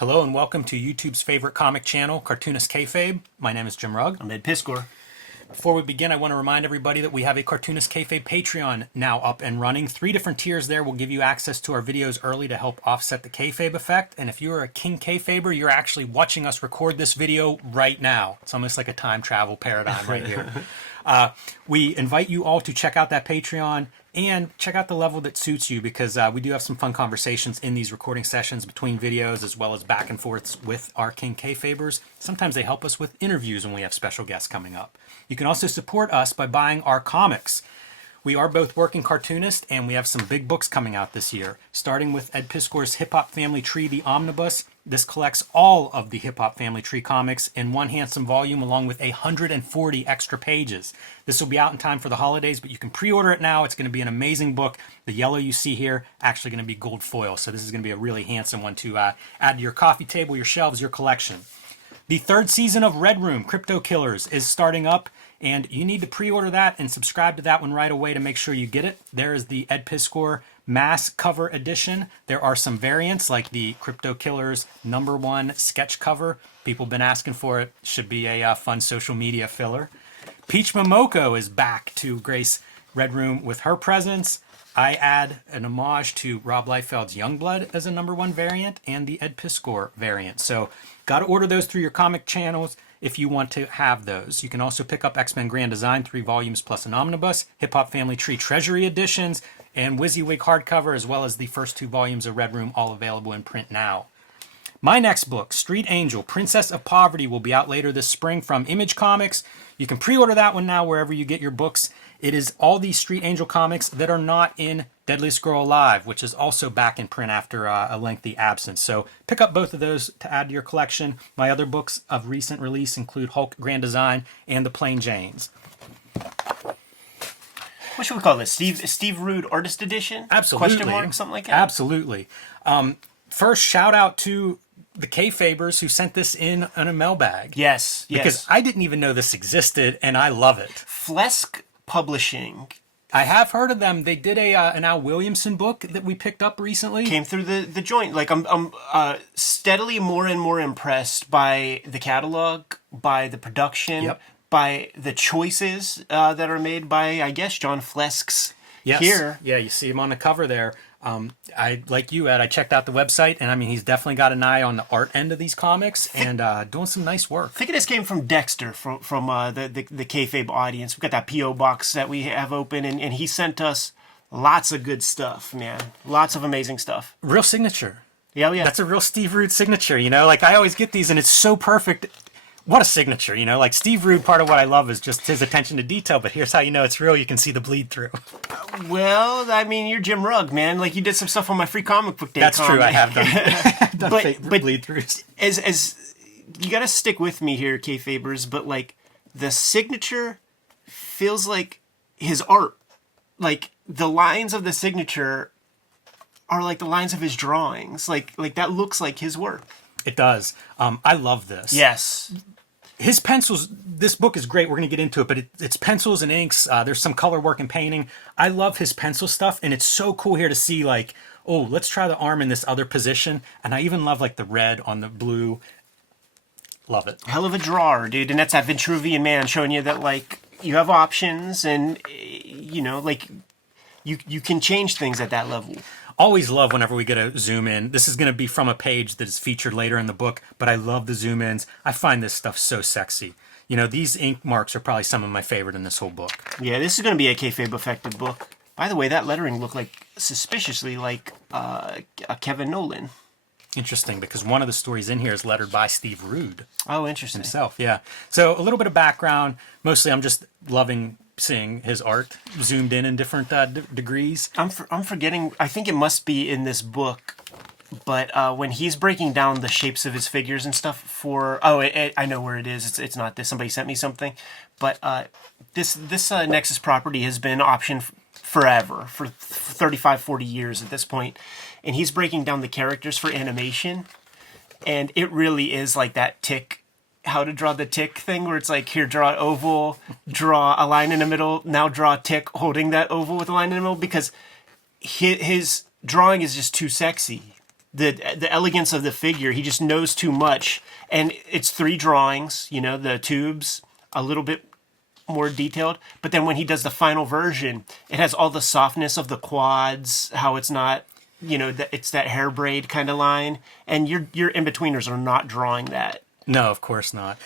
Hello and welcome to YouTube's favorite comic channel, Cartoonist Kayfabe. My name is Jim Rugg. I'm Ed Piscor. Before we begin, I want to remind everybody that we have a Cartoonist Kayfabe Patreon now up and running. 3 different tiers there will give you access to our videos early to help offset the kayfabe effect. And if you're a king kayfaber, you're actually watching us record this video right now. It's almost like a time travel paradigm right here. We invite you all to check out that Patreon and check out the level that suits you, because we do have some fun conversations in these recording sessions between videos, as well as back and forths with our King Kayfabers. Sometimes they help us with interviews when we have special guests coming up. You can also support us by buying our comics. We are both working cartoonists, and we have some big books coming out this year, starting with Ed Piscor's Hip Hop Family Tree, the Omnibus. This collects all of the Hip Hop Family Tree comics in one handsome volume, along with 140 extra pages. This will be out in time for the holidays, but you can pre-order it now. It's going to be an amazing book. The yellow you see here actually going to be gold foil, so this is going to be a really handsome one to add to your coffee table, your shelves, your collection. The 3rd season of Red Room, Crypto Killers, is starting up, and you need to pre-order that and subscribe to that one right away to make sure you get it. There is the Ed Piscor mass cover edition. There are some variants like the Crypto Killers #1 sketch cover. People have been asking for it. Should be a fun social media filler. Peach Momoko is back to grace Red Room with her presence. I add an homage to Rob Liefeld's Youngblood as a #1 variant and the Ed Piscor variant. So got to order those through your comic channels if you want to have those. You can also pick up X-Men Grand Design 3 volumes plus an omnibus, Hip Hop Family Tree Treasury editions, and WYSIWYG hardcover, as well as the first 2 volumes of Red Room, all available in print now. My next book, Street Angel, Princess of Poverty, will be out later this spring from Image Comics. You can pre-order that one now wherever you get your books. It is all these Street Angel comics that are not in Deadliest Girl Alive, which is also back in print after a lengthy absence. So pick up both of those to add to your collection. My other books of recent release include Hulk Grand Design and The Plain Janes. What should we call this? Steve Rude Artist Edition? Absolutely. Question mark, something like that? Absolutely. First, shout out to the Kayfabers who sent this in a mailbag. Yes. Because I didn't even know this existed, and I love it. Flesk Publishing. I have heard of them. They did an Al Williamson book that we picked up recently. Came through the joint. Like, I'm steadily more and more impressed by the catalog, by the production, Yep. by the choices that are made by, I guess, John Flesk's here. Yeah, you see him on the cover there. I like you, Ed. I checked out the website, and I mean, he's definitely got an eye on the art end of these comics and doing some nice work. I think this came from Dexter, from the Kayfabe audience. We've got that P.O. box that we have open, and he sent us lots of good stuff, man. Lots of amazing stuff. Real signature. Yeah. That's a real Steve Rude signature, you know? Like, I always get these, and it's so perfect. What a signature, you know? Like, Steve Rude, part of what I love is just his attention to detail, but here's how you know it's real. You can see the bleed through. Well, I mean, you're Jim Rugg, man. Like, you did some stuff on my free comic book day. That's true, I have done, but bleed throughs. As you got to stick with me here, Kayfabers, but, like, the signature feels like his art. Like, the lines of the signature are like the lines of his drawings. Like that looks like his work. It does. I love this. Yes. His pencils, this book is great. We're going to get into it, but it's pencils and inks. There's some color work and painting. I love his pencil stuff, and it's so cool here to see, like, oh, let's try the arm in this other position. And I even love, like, the red on the blue. Love it. Hell of a drawer, dude. And that's that Vitruvian Man showing you that, like, you have options and, you know, like, you can change things at that level. Always love whenever we get a zoom in. This is going to be from a page that is featured later in the book, but I love the zoom ins. I find this stuff so sexy. You know, these ink marks are probably some of my favorite in this whole book. Yeah, this is going to be a kayfabe affected book. By the way, that lettering looked like suspiciously like a Kevin Nolan. Interesting, because one of the stories in here is lettered by Steve Rude. Oh, interesting. Himself, yeah. So a little bit of background. Mostly I'm just loving seeing his art zoomed in different degrees. I'm forgetting. I think it must be in this book, but when he's breaking down the shapes of his figures and stuff for I know where it is. It's not this. Somebody sent me something, but this Nexus property has been optioned forever, for 35, 40 years at this point, and he's breaking down the characters for animation, and it really is like that Tick. How to draw the tick thing, where it's like, here, draw an oval, draw a line in the middle, now draw a tick holding that oval with a line in the middle, because his drawing is just too sexy. the elegance of the figure. He just knows too much, and it's 3 drawings. You know, the tubes a little bit more detailed, but then when he does the final version, it has all the softness of the quads. How it's not, you know, it's that hair braid kind of line, and your in-betweeners are not drawing that. No, of course not.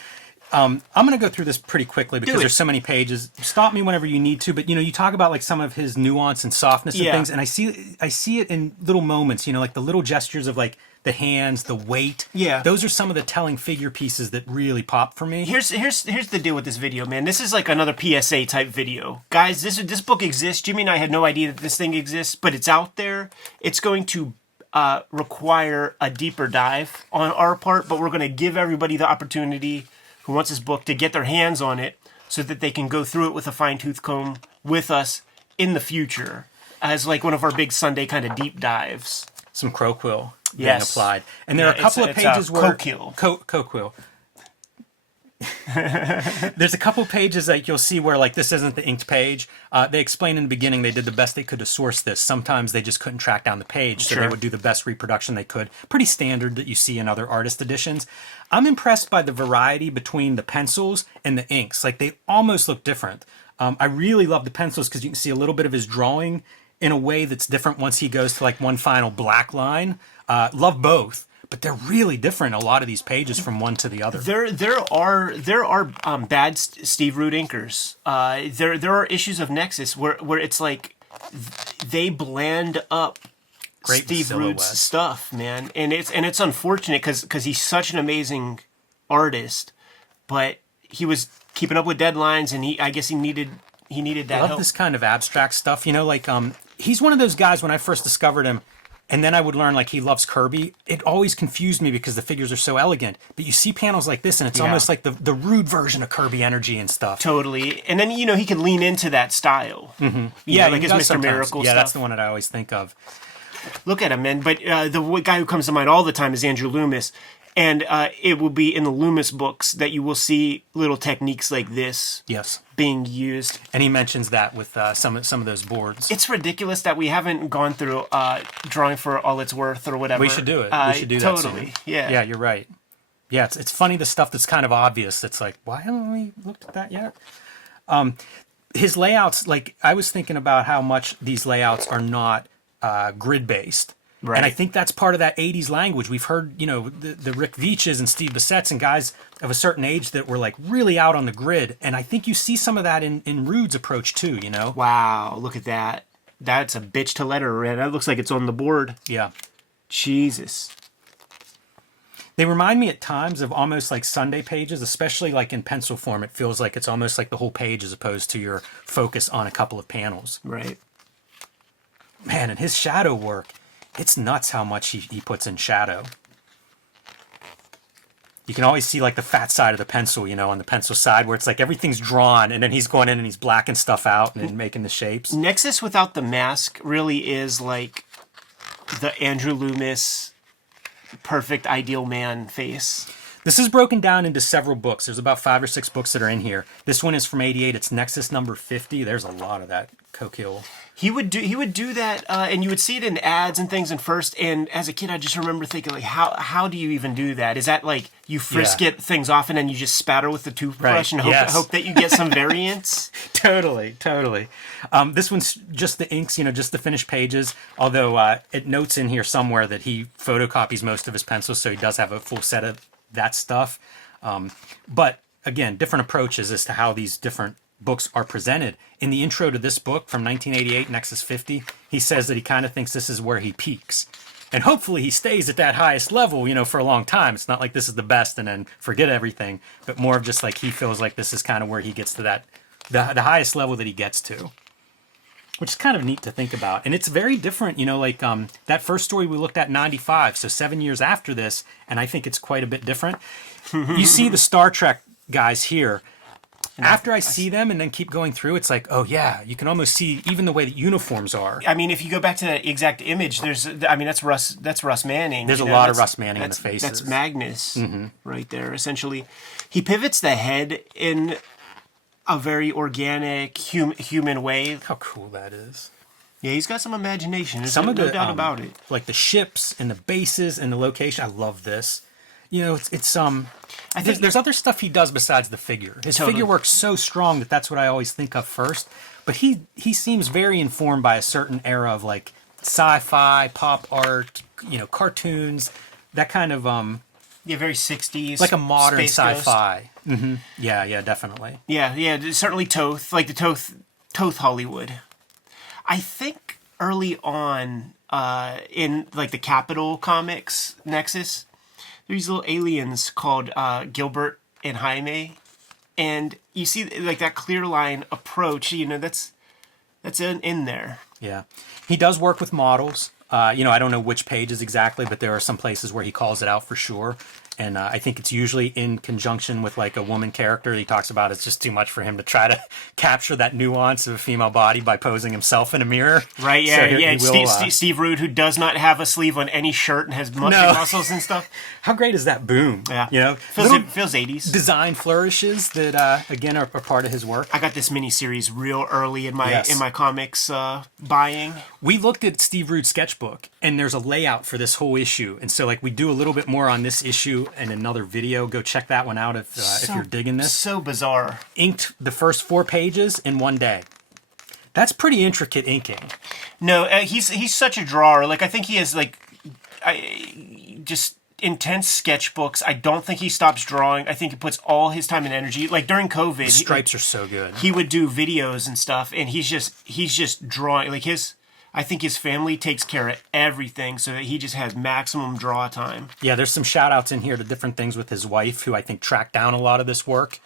I'm going to go through this pretty quickly because there's so many pages. Stop me whenever you need to, but you know, you talk about like some of his nuance and softness and things, and I see it in little moments, you know, like the little gestures of like the hands, the weight. Yeah. Those are some of the telling figure pieces that really pop for me. Here's the deal with this video, man. This is like another PSA type video. Guys, this book exists. Jimmy and I had no idea that this thing exists, but it's out there. It's going to require a deeper dive on our part, but we're going to give everybody the opportunity who wants this book to get their hands on it so that they can go through it with a fine-tooth comb with us in the future as like one of our big Sunday kind of deep dives. Some crow quill being applied. And there are a couple of pages where... Coquill. There's a couple pages that you'll see where like this isn't the inked page. They explained in the beginning they did the best they could to source this. Sometimes they just couldn't track down the page, so they would do the best reproduction they could. Pretty standard that you see in other artist editions. I'm impressed by the variety between the pencils and the inks. Like they almost look different. I really love the pencils because you can see a little bit of his drawing in a way that's different once he goes to like one final black line. Love both. But they're really different, a lot of these pages, from one to the other. There are bad Steve Root inkers. There are issues of Nexus where it's like they blend up Great Steve Root's stuff, man, and it's unfortunate because he's such an amazing artist, but he was keeping up with deadlines, and I guess he needed that I love help. this kind of abstract stuff, you know, like he's one of those guys when I first discovered him. And then I would learn like he loves Kirby. It always confused me because the figures are so elegant. But you see panels like this and it's almost like the rude version of Kirby energy and stuff. Totally. And then, you know, he can lean into that style. Mm-hmm. Yeah, like his Mr. Miracle stuff. Yeah, that's the one that I always think of. Look at him, man. But the guy who comes to mind all the time is Andrew Loomis. And it will be in the Loomis books that you will see little techniques like this being used. And he mentions that with some of those boards. It's ridiculous that we haven't gone through Drawing for All It's Worth or whatever. We should do it. We should do that totally. soon. Yeah. Yeah, you're right. Yeah, it's funny the stuff that's kind of obvious. It's like, why haven't we looked at that yet? His layouts, like I was thinking about how much these layouts are not grid-based. Right. And I think that's part of that 80s language. We've heard, you know, the Rick Veitches and Steve Bissetts and guys of a certain age that were like really out on the grid. And I think you see some of that in Rude's approach too, you know? Wow, look at that. That's a bitch to letter, Red. That looks like it's on the board. Yeah. Jesus. They remind me at times of almost like Sunday pages, especially like in pencil form. It feels like it's almost like the whole page as opposed to your focus on a couple of panels. Right. Man, and his shadow work. It's nuts how much he puts in shadow. You can always see like the fat side of the pencil, you know, on the pencil side where it's like everything's drawn and then he's going in and he's blacking stuff out and making the shapes. Nexus without the mask really is like the Andrew Loomis perfect ideal man face. This is broken down into several books. There's about 5 or 6 books that are in here. This one is from '88. It's Nexus number 50. There's a lot of that Coquille. He would do that, and you would see it in ads and things in first. And as a kid, I just remember thinking, like, how do you even do that? Is that like you frisk it things off and then you just spatter with the toothbrush and hope that you get some variants? Totally. This one's just the inks, you know, just the finished pages. Although it notes in here somewhere that he photocopies most of his pencils, so he does have a full set of that stuff. But again, different approaches as to how these different books are presented. In the intro to this book from 1988, Nexus 50, he says that he kind of thinks this is where he peaks. And hopefully he stays at that highest level, you know, for a long time. It's not like this is the best and then forget everything, but more of just like he feels like this is kind of where he gets to that, the highest level that he gets to. Which is kind of neat to think about. And it's very different, you know, like that first story we looked at in 95, so 7 years after this, and I think it's quite a bit different. You see the Star Trek guys here. After I see them and then keep going through, it's like, oh yeah, you can almost see even the way that uniforms are. I mean, if you go back to that exact image, that's Russ Manning. There's a lot of Russ Manning in the faces. That's Magnus right there, essentially. He pivots the head in a very organic, human way. How cool that is. Yeah, he's got some imagination. There's Some no, of no the doubt about it. like the ships and the bases and the location. I love this. You know, it's I think there's other stuff he does besides the figure. His Totally. figure work's so strong that that's what I always think of first. But he seems very informed by a certain era of like sci-fi, pop art, you know, cartoons, that kind of Yeah, very 60s. like a modern Space Ghost. sci-fi. Mm-hmm. Yeah, definitely. Yeah, certainly Toth, like the Toth Hollywood. I think early on in like the Capitol comics, Nexus, there's these little aliens called Gilbert and Jaime, and you see like that clear line approach. You know, that's in there. Yeah, he does work with models. You know, I don't know which pages exactly, but there are some places where he calls it out for sure. And I think it's usually in conjunction with like a woman character. He talks about it's just too much for him to try to capture that nuance of a female body by posing himself in a mirror. Right, yeah, So yeah. he will, Steve Rude, who does not have a sleeve on any shirt and has big muscles and stuff. How great is that boom? Yeah. You know, Feels little 80s. design flourishes that, again, are part of his work. I got this miniseries real early in my Yes. comics buying. We looked at Steve Rude's sketchbook, and there's a layout for this whole issue. And so, like, we do a little bit more on this issue in another video. Go check that one out if you're digging this. So bizarre. Inked the first 4 pages in one day. That's pretty intricate inking. No, he's such a drawer. Like I think he has like, just intense sketchbooks. I don't think he stops drawing. I think he puts all his time and energy. Like during COVID, The stripes are so good. he would do videos and stuff, and he's just drawing. Like I think his family takes care of everything, so that he just has maximum draw time. Yeah, there's some shout outs in here to different things with his wife, who I think tracked down a lot of this work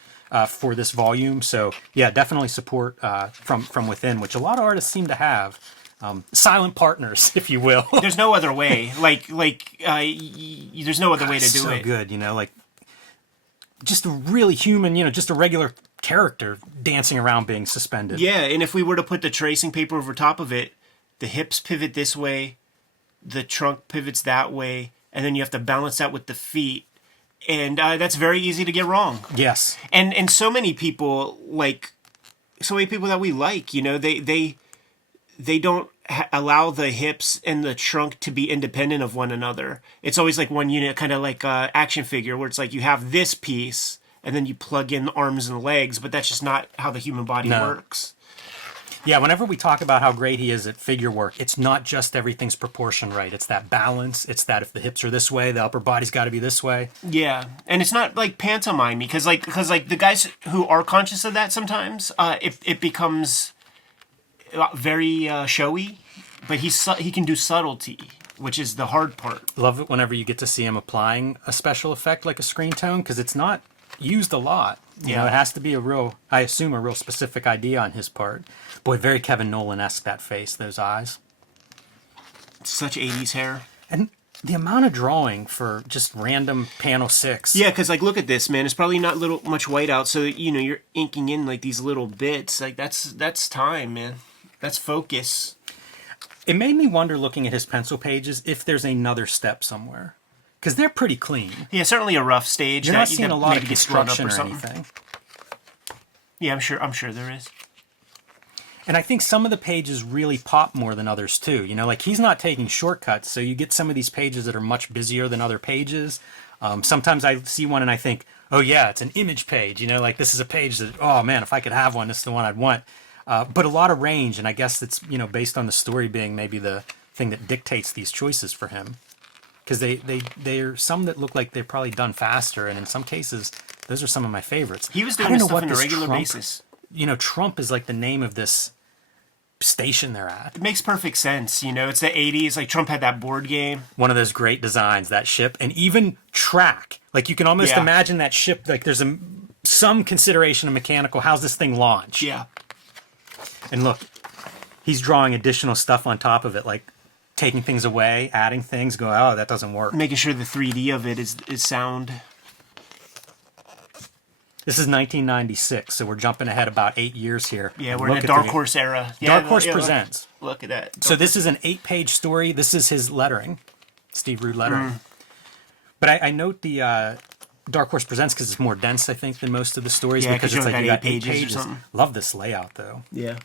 for this volume. So yeah, definitely support from within, which a lot of artists seem to have. Silent partners, if you will. There's no other way. There's no other way to do so it. good, you know, like just a really human, you know, just a regular character dancing around being suspended. Yeah, and if we were to put the tracing paper over top of it, the hips pivot this way, the trunk pivots that way, and then you have to balance that with the feet. And that's very easy to get wrong. Yes. And so many people, that we like, you know, they don't allow the hips and the trunk to be independent of one another. It's always like one unit, kind of like an action figure, where it's like you have this piece, and then you plug in the arms and legs, but that's just not how the human body works. Yeah, whenever we talk about how great he is at figure work, it's not just everything's proportion right. It's that balance. It's that if the hips are this way, the upper body's got to be this way. Yeah, and it's not like pantomime because the guys who are conscious of that sometimes, it becomes very showy, but he can do subtlety, which is the hard part. Love it whenever you get to see him applying a special effect like a screen tone, because it's not used a lot. You know, it has to be I assume a real specific idea on his part. Boy, very Kevin Nolan-esque, that face, those eyes. Such 80s hair. And the amount of drawing for just random panel 6. Yeah, because like look at this, man. It's probably not much whiteout, so you know you're inking in like these little bits. Like that's time, man. That's focus. It made me wonder, looking at his pencil pages, if there's another step somewhere. Because they're pretty clean. Yeah, certainly a rough stage. You're not seeing a lot of maybe gets drawn up construction or something. anything. Yeah, I'm sure there is. And I think some of the pages really pop more than others too. You know, like he's not taking shortcuts, so you get some of these pages that are much busier than other pages. Sometimes I see one and I think, oh yeah, it's an image page. You know, like this is a page that, oh man, if I could have one, this is the one I'd want. But a lot of range, and I guess it's, you know, based on the story being maybe the thing that dictates these choices for him. Because they're some that look like they're probably done faster, and in some cases, those are some of my favorites. He was doing this stuff on a regular basis. You know, Trump is like the name of this station they're at. It makes perfect sense. You know, it's the 80s. Like Trump had that board game. One of those great designs, that ship, and even track. Like you can almost imagine that ship. Like there's some consideration of mechanical. How's this thing launch? Yeah. And look, he's drawing additional stuff on top of it, like taking things away, adding things, go, oh, that doesn't work. Making sure the 3D of it is sound. This is 1996, so we're jumping ahead about 8 years here. Yeah, we're in a Dark Horse era. Yeah, Dark Horse Presents. Look at that. So this is an 8-page story. This is his lettering, Steve Rude lettering. But I note the Dark Horse Presents because it's more dense, I think, than most of the stories. Yeah, because it's you like got you got 8 8 pages or pages. something. Love this layout, though. Yeah.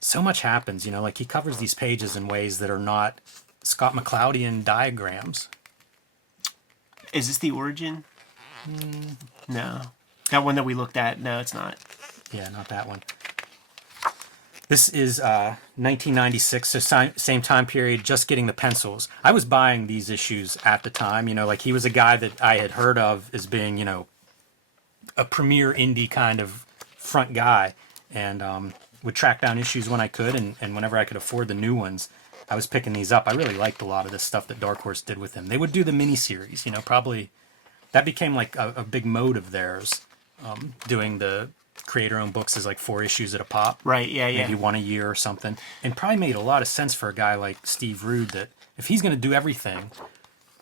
so much happens, you know, like he covers these pages in ways that are not Scott McCloudian diagrams. Is this the origin? No. That one that we looked at? No, it's not. Yeah, not that one. This is 1996, so same time period, just getting the pencils. I was buying these issues at the time, you know, like he was a guy that I had heard of as being, you know, a premier indie kind of front guy, and would track down issues when I could, and whenever I could afford the new ones, I was picking these up. I really liked a lot of this stuff that Dark Horse did with him. They would do the miniseries, you know, probably that became like a big mode of theirs, doing the creator-owned books as like 4 issues at a pop. Right, yeah. Maybe one a year or something. And probably made a lot of sense for a guy like Steve Rude that if he's going to do everything,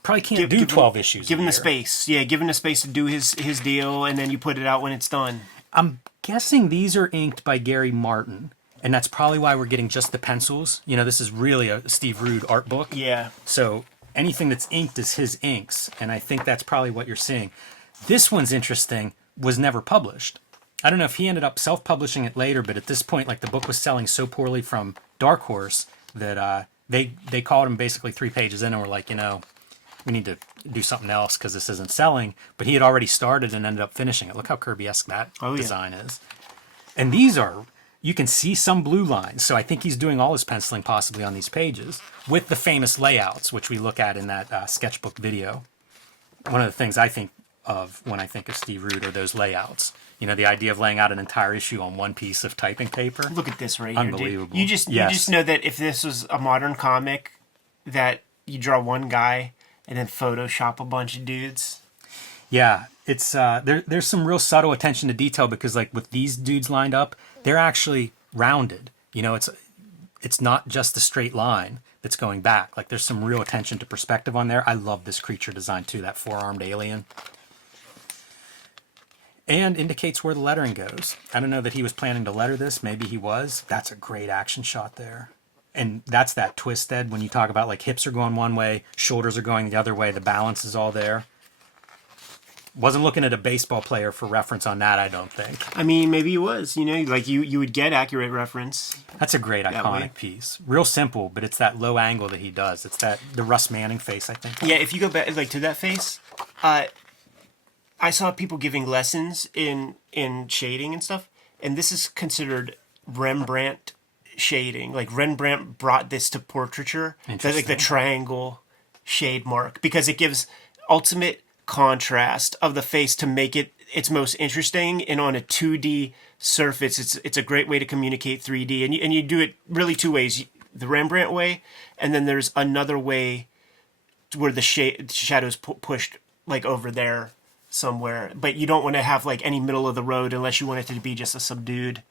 probably can't do 12 issues Give a him the year. space. Yeah, give him the space to do his deal, and then you put it out when it's done. I'm guessing these are inked by Gary Martin, and that's probably why we're getting just the pencils. You know, this is really a Steve Rude art book. Yeah. So anything that's inked is his inks, and I think that's probably what you're seeing. This one's interesting, was never published. I don't know if he ended up self-publishing it later, but at this point, like the book was selling so poorly from Dark Horse that they called him basically 3 pages in and were like, you know, we need to do something else because this isn't selling. But he had already started and ended up finishing it. Look how Kirby-esque that design is. And these are, you can see some blue lines. So I think he's doing all his penciling possibly on these pages with the famous layouts, which we look at in that sketchbook video. One of the things I think of when I think of Steve Rude are those layouts. You know, the idea of laying out an entire issue on one piece of typing paper. Look at this right here, dude. Unbelievable. You just know that if this was a modern comic, that you draw one guy and then Photoshop a bunch of dudes. Yeah, it's there's some real subtle attention to detail because like with these dudes lined up, they're actually rounded. You know, it's not just the straight line that's going back. Like there's some real attention to perspective on there. I love this creature design too, that 4-armed alien. And indicates where the lettering goes. I don't know that he was planning to letter this. Maybe he was. That's a great action shot there. And that's that twist, Ed, when you talk about like hips are going one way, shoulders are going the other way, the balance is all there. Wasn't looking at a baseball player for reference on that, I don't think. I mean, maybe he was. You know, like you would get accurate reference. That's a great iconic piece. Real simple, but it's that low angle that he does. It's the Russ Manning face, I think. Yeah, if you go back like to that face, I saw people giving lessons in shading and stuff, and this is considered Rembrandt shading. Like Rembrandt brought this to portraiture, like the triangle shade mark, because it gives ultimate contrast of the face to make it its most interesting. And on a 2D surface, it's a great way to communicate 3D. And you do it really 2 ways: the Rembrandt way, and then there's another way where the shadows pushed like over there somewhere, but you don't want to have like any middle of the road unless you want it to be just a subdued,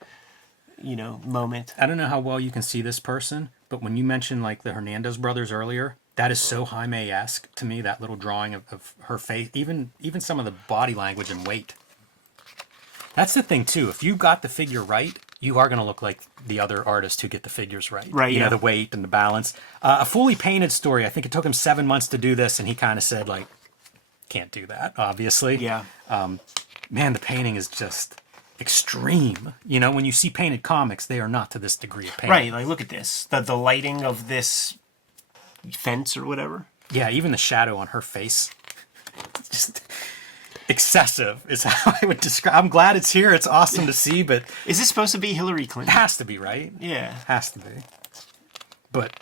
you know, moment. I don't know how well you can see this person, but when you mentioned like the Hernandez brothers earlier, that is so Jaime-esque to me, that little drawing of her face, even some of the body language and weight. That's the thing too. If you got the figure right, you are going to look like the other artists who get the figures right. Right, you know, the weight and the balance. A fully painted story, I think it took him 7 months to do this, and he kind of said like, can't do that, obviously. Yeah. Man, the painting is just extreme. You know, when you see painted comics, they are not to this degree of painting. Right, like look at this. The lighting of this fence or whatever. Yeah, even the shadow on her face. Just excessive is how I would describe. I'm glad it's here. It's awesome to see, but Is this supposed to be Hillary it Clinton? has to be, right? Yeah. Has to be. But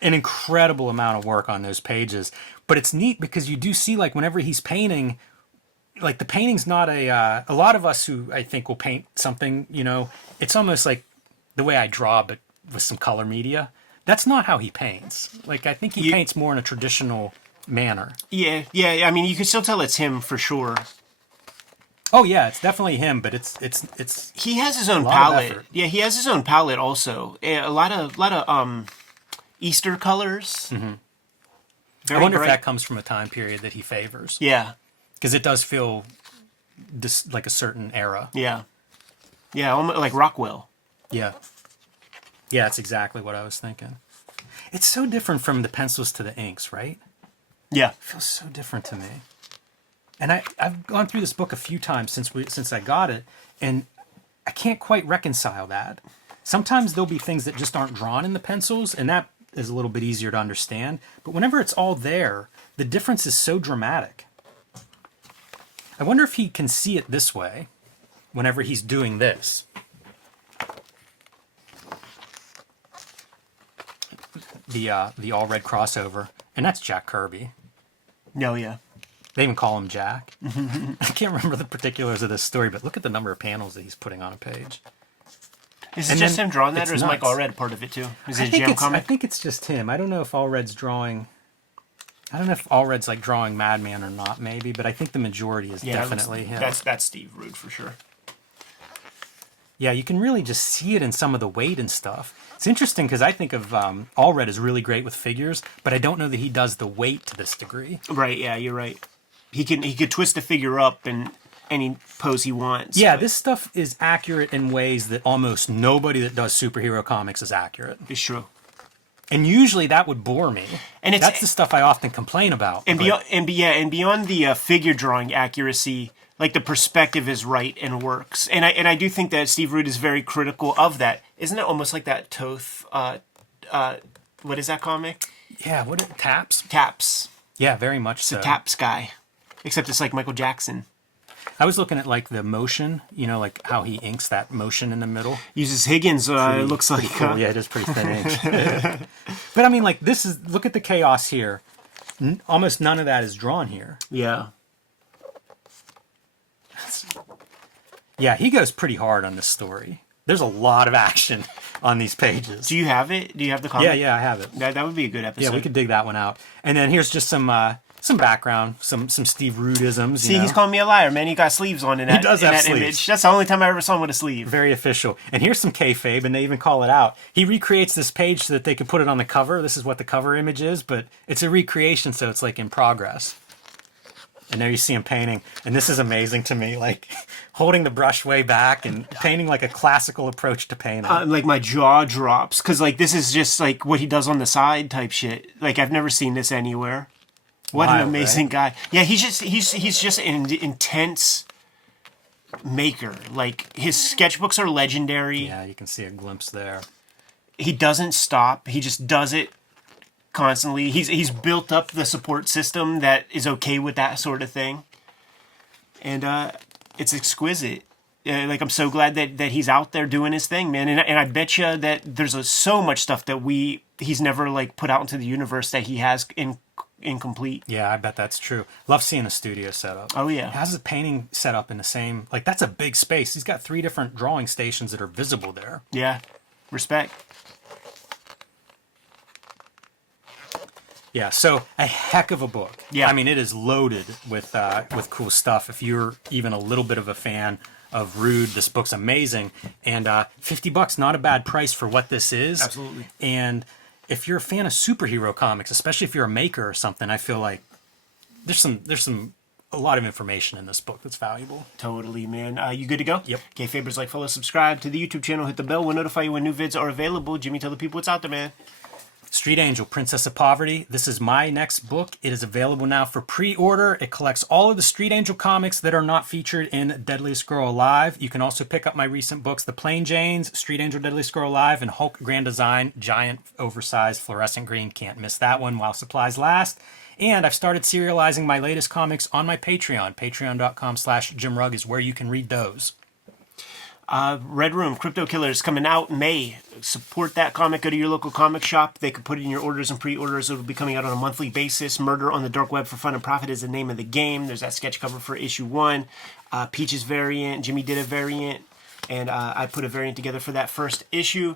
an incredible amount of work on those pages. But it's neat because you do see, like, whenever he's painting, like, the painting's not a lot of us who I think will paint something, you know, it's almost like the way I draw, but with some color media. That's not how he paints. Like, I think he paints more in a traditional manner. Yeah. I mean, you can still tell it's him for sure. Oh yeah, it's definitely him, but it's He has his own lot of palette. effort. Yeah, he has his own palette also. A lot of Easter colors. I Very wonder bright. if that comes from a time period that he favors. Yeah. Because it does feel like a certain era. Yeah. Yeah, almost like Rockwell. Yeah. Yeah, that's exactly what I was thinking. It's so different from the pencils to the inks, right? Yeah. It feels so different to me. And I've gone through this book a few times since I got it, and I can't quite reconcile that. Sometimes there'll be things that just aren't drawn in the pencils, and that is a little bit easier to understand. But whenever it's all there, the difference is so dramatic. I wonder if he can see it this way whenever he's doing this. The all red crossover, and that's Jack Kirby. No, yeah. They even call him Jack. I can't remember the particulars of this story, but look at the number of panels that he's putting on a page. Is it just him drawing that, or is Mike Allred part of it too? Is it a jam comic? I think it's just him. I don't know if Allred's drawing. I don't know if Allred's like drawing Madman or not, maybe, but I think the majority is definitely him. That's Steve Rude for sure. Yeah, you can really just see it in some of the weight and stuff. It's interesting because I think of Allred is really great with figures, but I don't know that he does the weight to this degree. Right, yeah, you're right. He could twist a figure up in any pose he wants. Yeah, this stuff is accurate in ways that almost nobody that does superhero comics is accurate. It's true. And usually that would bore me. And that's the stuff I often complain about. And beyond the figure drawing accuracy, like the perspective is right and works. And I do think that Steve Rude is very critical of that. Isn't it almost like that Toth? What is that comic? Yeah, Taps? Taps. Yeah, very much so. It's a Taps guy, except it's like Michael Jackson. I was looking at like the motion, like how he inks that motion in the middle. Uses Higgins, it looks like. Cool. Yeah, it is pretty thin ink. But I mean, like look at the chaos here. Almost none of that is drawn here. Yeah. Yeah, he goes pretty hard on this story. There's a lot of action on these pages. Do you have it? Do you have the comic? Yeah, I have it. That would be a good episode. Yeah, we could dig that one out. And then here's just some background, some Steve Rude-isms. See, he's calling me a liar, man. He got sleeves on in that, he does have sleeves. Image. That's the only time I ever saw him with a sleeve. Very official. And here's some kayfabe, and they even call it out. He recreates this page so that they can put it on the cover. This is what the cover image is, but it's a recreation, so it's like in progress. And there you see him painting. And this is amazing to me, like holding the brush way back and painting like a classical approach to painting. Like my jaw drops, because like this is just like what he does on the side type shit. Like I've never seen this anywhere. What an amazing guy. Yeah, he's just an intense maker. Like his sketchbooks are legendary. Yeah, you can see a glimpse there. He doesn't stop. He just does it constantly. He's built up the support system that is okay with that sort of thing. And it's exquisite. Like I'm so glad that he's out there doing his thing, man. And I bet you that there's so much stuff that he's never like put out into the universe that he has incomplete. Yeah, I bet that's true. Love seeing the studio set up. Oh yeah. He has the painting set up in the same, like that's a big space. He's got 3 different drawing stations that are visible there. Yeah. Respect. Yeah, so a heck of a book. Yeah. I mean, it is loaded with cool stuff. If you're even a little bit of a fan of Rude, this book's amazing. And $50, not a bad price for what this is. Absolutely. And if you're a fan of superhero comics, especially if you're a maker or something, I feel like there's a lot of information in this book that's valuable. Totally, man. You good to go? Yep. Kayfabers, like, follow, subscribe to the YouTube channel, hit the bell. We'll notify you when new vids are available. Jimmy, tell the people what's out there, man. Street Angel, Princess of Poverty. This is my next book. It is available now for pre-order. It collects all of the Street Angel comics that are not featured in Deadliest Girl Alive. You can also pick up my recent books, The Plain Janes, Street Angel, Deadliest Girl Alive, and Hulk Grand Design, giant, oversized, fluorescent green. Can't miss that one while supplies last. And I've started serializing my latest comics on my Patreon. Patreon.com/JimRugg is where you can read those. Red Room, Crypto Killers, coming out in May. Support that comic. Go to your local comic shop. They can put it in your orders and pre-orders. It'll be coming out on a monthly basis. Murder on the Dark Web for Fun and Profit is the name of the game. There's that sketch cover for issue 1. Peach's variant. Jimmy did a variant. And I put a variant together for that first issue.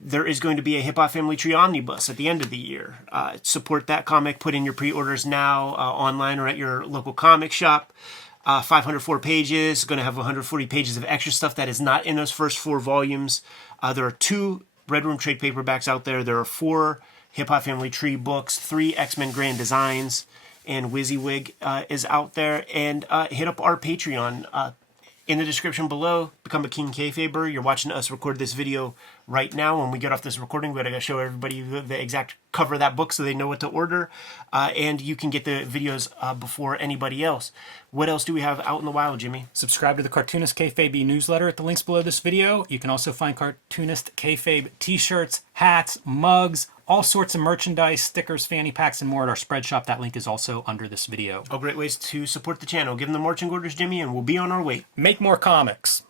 There is going to be a Hip Hop Family Tree Omnibus at the end of the year. Support that comic. Put in your pre-orders now online or at your local comic shop. 504 pages, going to have 140 pages of extra stuff that is not in those first 4 volumes. There are 2 Red Room trade paperbacks out there. There are 4 Hip Hop Family Tree books, 3 X-Men Grand Designs, and WYSIWYG is out there. And hit up our Patreon in the description below. Become a King Kayfaber. You're watching us record this video right now. When we get off this recording, we're going to show everybody the exact cover of that book so they know what to order. And you can get the videos before anybody else. What else do we have out in the wild, Jimmy? Subscribe to the Cartoonist Kayfabe newsletter at the links below this video. You can also find Cartoonist Kayfabe t-shirts, hats, mugs, all sorts of merchandise, stickers, fanny packs, and more at our spread shop. That link is also under this video. All great ways to support the channel. Give them the marching orders, Jimmy, and we'll be on our way. Make more comics.